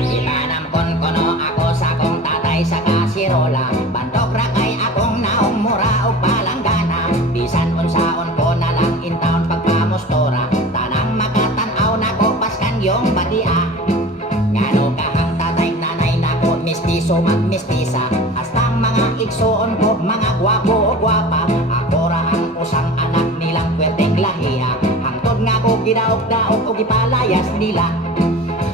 Itanamkon kono ako sa kong tatay sa kasirola. Bantok ra kay akong naong mura o palanggana. Bisan unsaon ko na lang intaon pagpamustora. Tanang makatanaw na ko paskan yung badia. Ngano kahang tatay nanay na ko mistiso magmistisa. Hasta mga igsoon ko mga gwapo o gwapa. Ako ra ang usang anak nilang pwedeng lahiya. Hangtod nga ko gidaog-daog o gipalayas nila.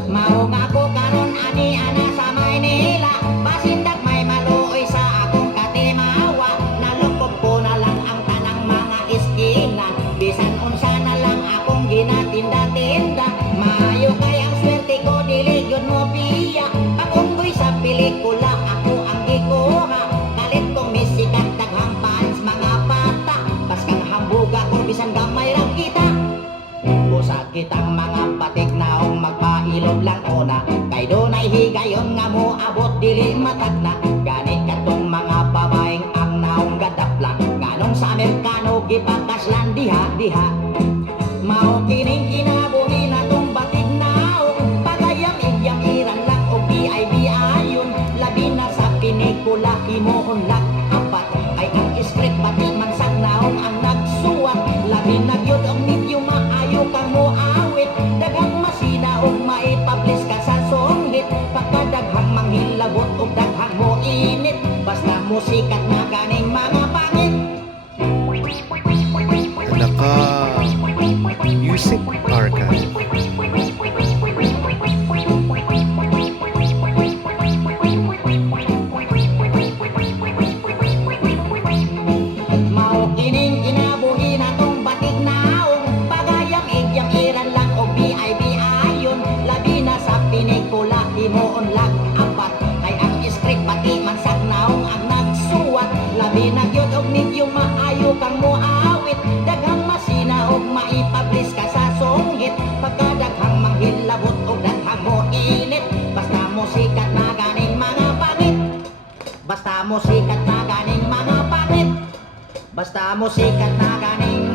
Mao nga ko karon ani ana sa Maynila. Pasindak may maluoy sa akong katimawa. Nalungkot ko na lang ang tanang mga iskina. Bisan unsa na lang akong ginatinda-tinda. Maayo kay ang swerte ko dili gyud mo piya. Pagunggoy sa pelikula ako ang gikuha. Kalit kong misikat daghang fans mga bata. Paskang hambuga ko bisan gamay ra kita. Busa kitang mga batik naong magpailog lang ona. Kay dunay higayon nga mo abot dili matagna. Gani katong mga babaeng ang naong gadapla. Nganong sa Amerikano gipakaslan diha-diha. Mao kining kinabuhi na tong batik naong. Pagayang igyang iran lang o BIB ayon. Labi na sa pinikula himuon lak apat. Ay ang script pati man sa naong ang nagsuwat. Labi na gyud ang medyo maayo kang mo awit. Daghang masina og maipublish ka sa songhit. Pagkadaghang manghilabot og daghang mo init. Basta musikat na ganing mga pangit. Naka Music Archive. Mao kining kinabuhi na tong batik naong. Pagayang igyang iran lang o BIB ayon. Labi na sa pinikula himuon lang apat. Kay ang script pati man sa naong ang nagsuwat. Labi na gyud og medyo maayo kang mo awit. Daghang masina og maipublish ka sa songhit. Pagkadaghang manghilabot og daghang mo init. Basta musikat na ganing mga pangit. Basta musikat na ganing mga pangit. Basta musikat na ganing